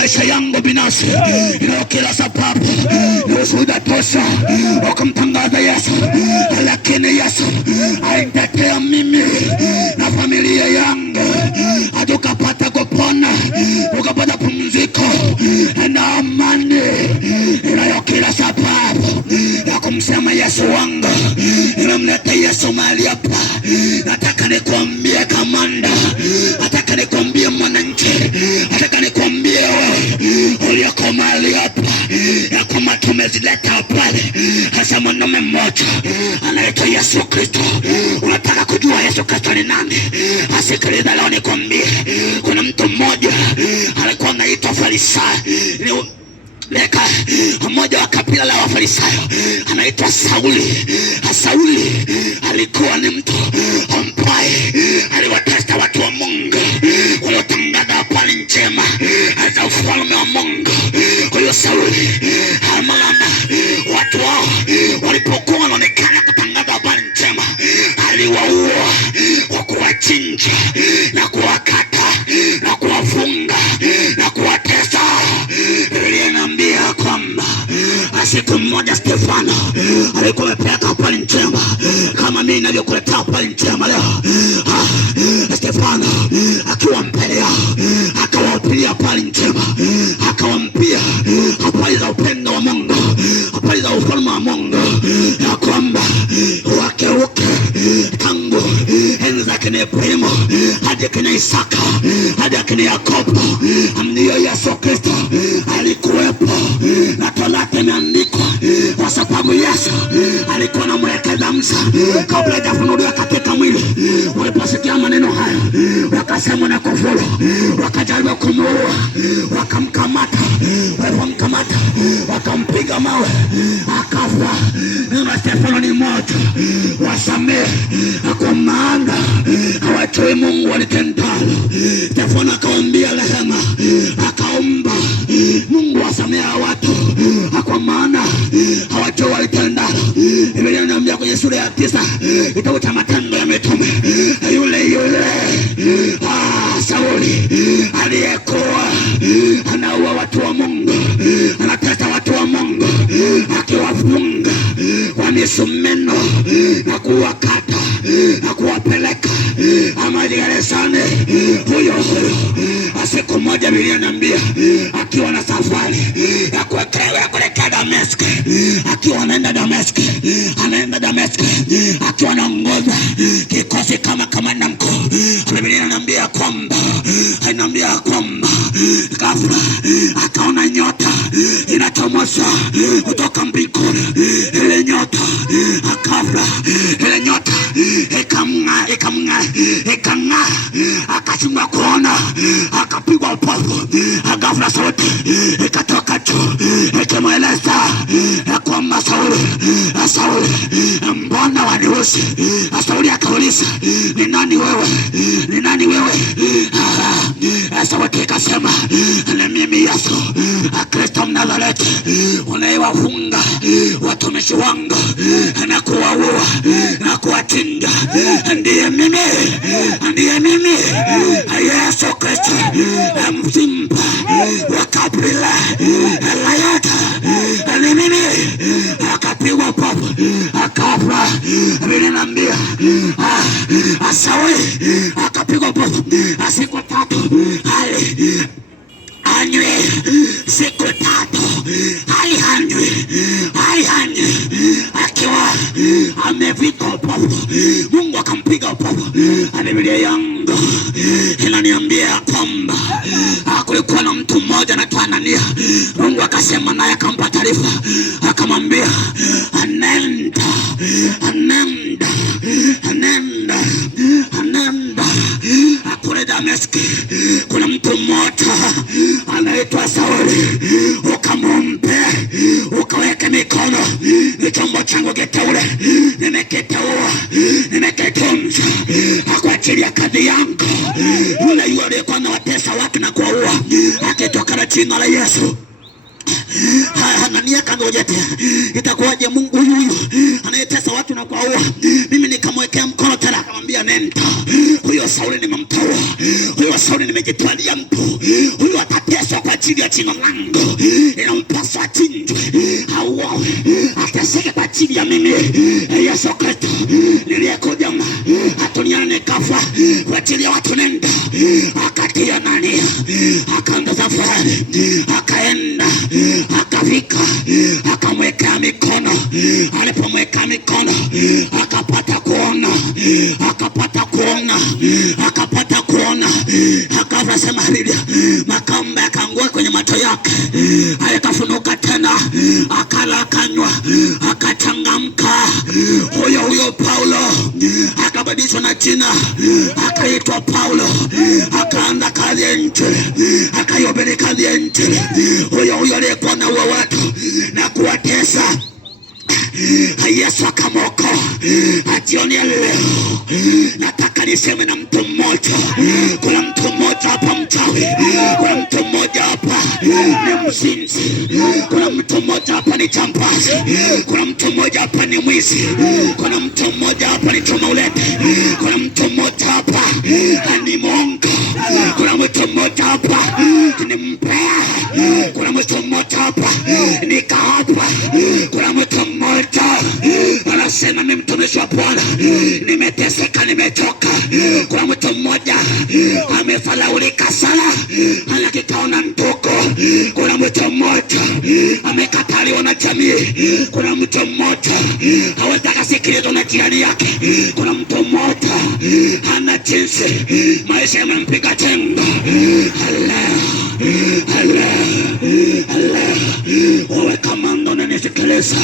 maisha yangu binafsi ina kila sababu ni ushuhuda tosha wa kumtangaza Yesu, lakini Yesu alitetea mimi na familia yangu, tukapata kupona, tukapata pumziko na amani. Ina kila sababu ya kumsema Yesu wangu, nimemleta Yesu mahali hapa. Nataka nikwambie kamanda, nataka nikwambie mwananchi, nataka nikwambie ulioko mahali hapa ya kwamba tumezileta pale hasa mwanaume mmoja anaitwa Yesu Kristo. Unataka kujua Yesu Kristo ni nani? Asikiliza leo nikwambie. Kuna mtu mmoja alikuwa anaitwa Farisayo, leka mmoja wa kabila la Wafarisayo anaitwa Sauli. Sauli alikuwa ni mtu ambaye aliwatesta watu wa Mungu waliotangaza habari njema za ufalme wa Mungu. Kwa hiyo Sauli amalama watu wao walipokuwa wanaonekana kutangaza habari njema, aliwaua kwa kuwachinja na kuwakata na kuwafunga na kuwatesa. Niliambia kwamba siku moja Stefano alikuwa amepeleka habari njema kama mimi ninavyokuletea habari njema leo. Stefano akiwa mbele yao akawahubiria habari njema, akawaambia habari za upendo wa Mungu, habari za ufalme wa Mungu, ya kwamba wakeuke tangu enzi za kina Ibrahimu hadi kina Isaka hadi kina Yakobo, ndiyo Yesu Kristo alikuwepo na Torati imeandikwa, kwa sababu Yesu alikuwa anamwelekeza Musa kabla hajafunuliwa katika mwili. Waliposikia maneno haya wakasema na kufuru, wakajaribu kumuua, wakamkamata. Walipomkamata wakampiga mawe akafa. Na Stefano ni moja, wasamehe kwa maana hawajui Mungu alitendalo. Stefano akawaambia rehema, akaomba Mungu wasamehe watu kwa maana hawajui walitendalo. Biblia inaniambia kwenye sura ya 9 kitabu cha Matendo ya Mitume, yule Sauli aliyekuwa anaua watu wa Mungu, anatesa watu wa Mungu, akiwafunga kwa misumeno na kuwakata na kuwapeleka gerezani. Huyo siku moja Biblia inaniambia akiwa na safari ya kuelekea Dameski, akiwa anaenda Dameski, akiwa anaongoza kikosi kama kamanda mkuu. Biblia inaniambia kwamba ghafla akaona nyota inachomoza kutoka mbinguni. Ile nyota ghafla, ile nyota ikang'aa, akashindwa kuona, akapigwa upofu. Ghafla sauti ikatoka juu ikimweleza kwamba Sauli, mbona waniusi? Sauli akauliza, ni nani wewe? Sauti ikasema, ni mimi Yesu Kristo Mnazareti, unayewafunga watumishi wangu na kuwaua na kuwachinja. Ndiye mimi Yesu Kristo, msimba wa kabila la Yuda. Ni mimi. Akapigwa popo akafa. Biblia inaniambia Sauli akapigwa popo siku 3 hanywi, siku 3 hanywi akiwa amevikwa popo. Mungu akampiga popo. Biblia yangu inaniambia kwamba kulikuwa na mtu mmoja anaitwa Anania. Mungu akasema naye, akampa taarifa, akamwambia anenda kule Dameski. Kuna mtu mmoja anaitwa Sauli, ukamwombe, ukaweke mikono. Ni chombo changu kiteule, nimekiteua, nimekitunza kwa ajili ya kazi yangu. Yule aliyekuwa anawatesa watu na kuwaua, akitoka na jina la Yesu Hanania kanojete. Itakuwaje Mungu huyu anayetesa watu na kuwaua, mimi nikamwekea mkono tena akamwambia nenda. Huyo Sauli nimemtoa. Huyo Sauli nimejitwalia mtu. Huyo atateswa kwa ajili ya jina langu. Inampasa achinjwe, auawe, ateseke kwa ajili ya mimi Yesu Kristo niliyekuja duniani nikafa kwa ajili ya watu. Nenda. Akatia nani, akaanza safari, akaenda, akafika, akamwekea mikono. Alipomwekea mikono akapata kuona, akapata kuona, akapata kuona. Akasema haleluya. Makambe akaangua kwenye macho yake, akafunuka tena, akala, akanywa, akachangamka. Huyo Paulo akabadilishwa na jina, akaitwa Paulo, akaanza kazi ya Injili, akahubiri kazi ya Injili. Huyo aliyekuwa na watu na kuwatesa, Yesu akamwokoa. Jioni ya leo nataka niseme na mtu mmoja. Kuna mtu mmoja hapa mchawi, kuna mtu mmoja hapa ni mzinzi, kuna mtu mmoja hapa ni jambazi, kuna mtu mmoja hapa ni mwizi, kuna mtu mmoja hapa ni choma ulete, kuna mtu mmoja hapa ni mongo, kuna mtu mmoja hapa ni mbea, kuna mtu mmoja hapa ni kahaba, kuna mtu mmoja anasema mimi mtumishi wa Bwana nimeteseka, nimechoka. Kuna mtu mmoja amefalaulika sana, anakitaona ndugu. Kuna mtu mmoja amekataliwa na jamii. Kuna mtu mmoja hawezi kusikilizwa na jirani yake. Kuna mtu mmoja hana jinsi, maisha yamempiga chenga. Allah, wewe kama ndo unanisikiliza,